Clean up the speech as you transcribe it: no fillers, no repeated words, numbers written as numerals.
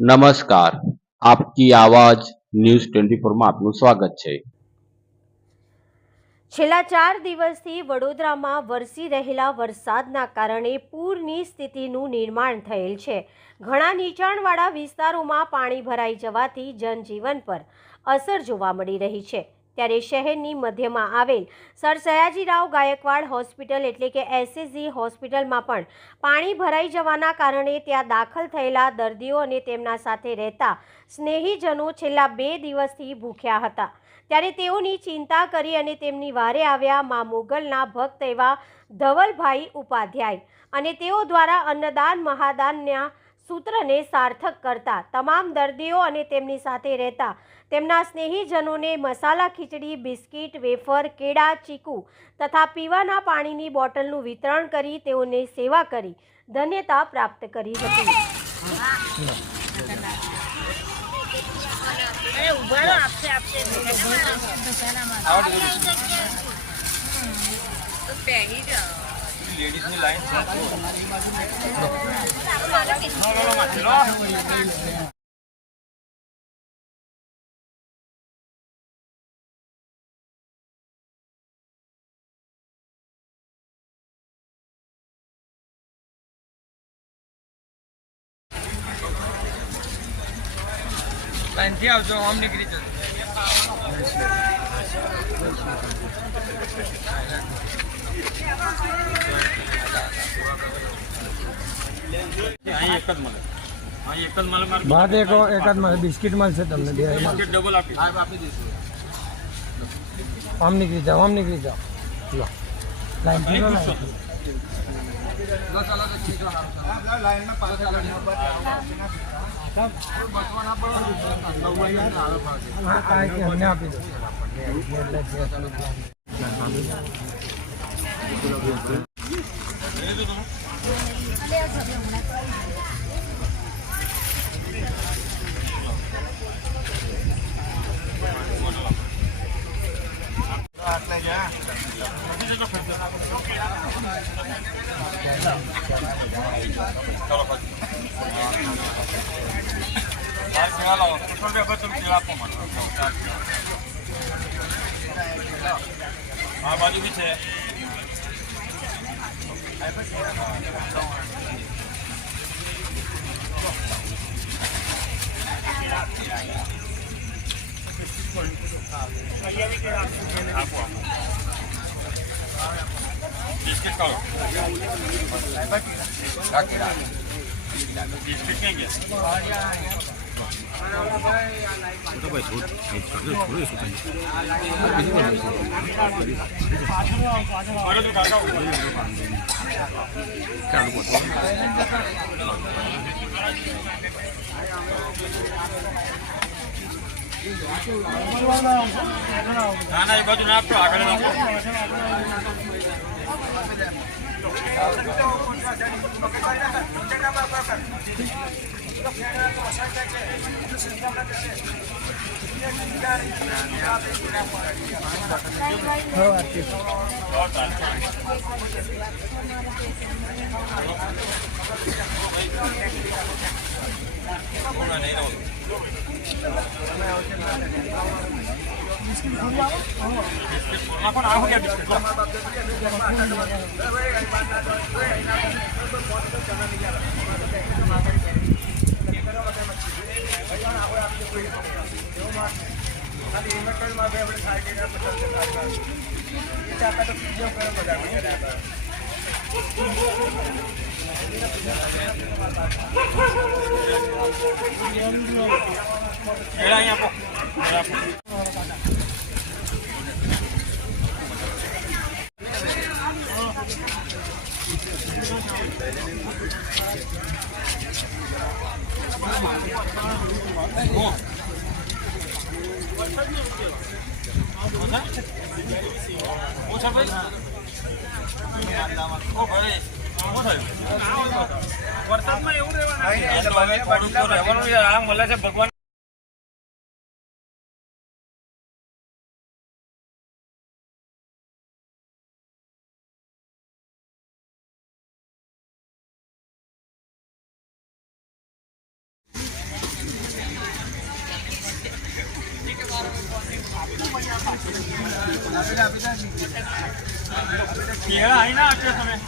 નમસ્કાર, આપકી આવાજ ન્યૂઝ 24 માં આપનું સ્વાગત છે। છેલ્લા 4 દિવસથી વડોદરામાં વરસી રહેલા વરસાદના કારણે પૂરની સ્થિતિનું નિર્માણ થયેલ છે। ઘણા નીચાણવાળા વિસ્તારોમાં પાણી ભરાઈ જવાથી જનજીવન પર અસર જોવા મળી રહી છે। ત્યારે શહેરની મધ્યમાં આવેલ સર સયાજીરાવ ગાયકવાડ હોસ્પિટલ એટલે કે એસએસજી હોસ્પિટલમાં પણ પાણી ભરાઈ જવાના કારણે ત્યાં દાખલ થયેલા દર્દીઓ અને તેમના સાથે રહેતા સ્નેહીજનો છેલ્લા 2 દિવસથી ભૂખ્યા હતા। ત્યારે તેઓની ચિંતા કરી અને તેમની વારે આવ્યા મા મોગલના ભક્ત એવા ધવલભાઈ ઉપાધ્યાય અને તેઓ દ્વારા અન્નદાન મહાદાનના સૂત્રને સાર્થક કરતા તમામ દર્દીઓ અને તેમની સાથે રહેતા તેમના સ્નેહીજનોને મસાલા ખીચડી, બિસ્કિટ, વેફર, કેળા, ચીકુ તથા પીવાના પાણીની બોટલનું વિતરણ કરી તેઓને સેવા કરી ધન્યતા પ્રાપ્ત કરી હતી। આમ નીકળી જશે। भात एक बिस्किट મળશે તમને બે ડબલ આપી દઈશું। આમ નીકળી જાઓ લો લાઈન થી લો લાઈન માં પાછળ ચાલો અમને આપી દો આ બાજુ બી છે। બિસ્કિટ ખાઓ બિસ્કિટ ક્યાં ગયા? તો ભાઈ થોડું ના ના એ બાજુ ના આપતો આગળ વરસાદમાં એવું રહેવાનું ભગવાન કેળા અહીં ના આપ્યો તમે